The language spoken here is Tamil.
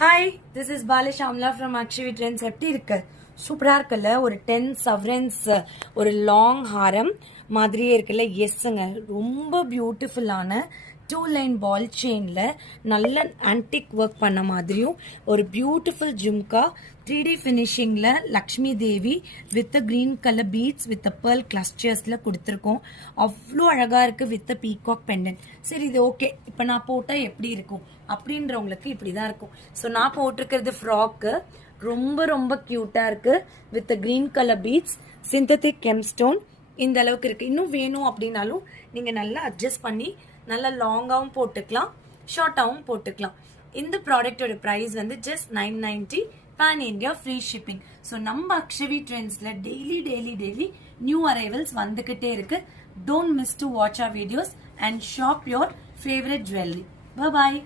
ஹாய், திஸ் இஸ் பாலிஷ் அம்லா ஃப்ரம் அக்ஷவி ட்ரெண்ட்ஸ். எப்படி இருக்கு? சூப்பராக இருக்குல்ல? ஒரு 10 சவரன்ஸ் ஒரு லாங் ஹாரம் மாதிரியே இருக்குல்ல? எஸ்ஸுங்க, ரொம்ப பியூட்டிஃபுல்லான 2 லைன் பால் செயினில் நல்ல ஆன்டிக் ஒர்க் பண்ண மாதிரியும் ஒரு பியூட்டிஃபுல் ஜும்கா 3D ஃபினிஷிங்கில் Lakshmi Devi with green colour beads with pearl கிளஸ்டர்ஸில் கொடுத்துருக்கோம். அவ்வளோ அழகாக இருக்குது வித் பீகாக் பெண்டன்ட். சரி, இது ஓகே. இப்போ நான் போட்டால் எப்படி இருக்கும் அப்படின்றவங்களுக்கு இப்படி தான் இருக்கும். ஸோ நான் போட்டிருக்கிறது ஃப்ராக்கு, ரொம்ப ரொம்ப க்யூட்டாக இருக்குது with green colour beads, synthetic gemstone. இந்த அளவுக்கு இருக்குது. இன்னும் வேணும் அப்படின்னாலும் நீங்கள் நல்லா அட்ஜஸ்ட் பண்ணி நல்லா லாங்காகவும் போட்டுக்கலாம், ஷார்ட்டாகவும் போட்டுக்கலாம். இந்த ப்ராடக்டோட ப்ரைஸ் வந்து just 990 pan India free shipping. So நம்ம அக்ஷவி ட்ரெண்ட்ஸில் டெய்லி நியூ அரைவல்ஸ் வந்துக்கிட்டே இருக்கு. Don't miss to watch our videos and shop your favorite jewelry. Bye bye.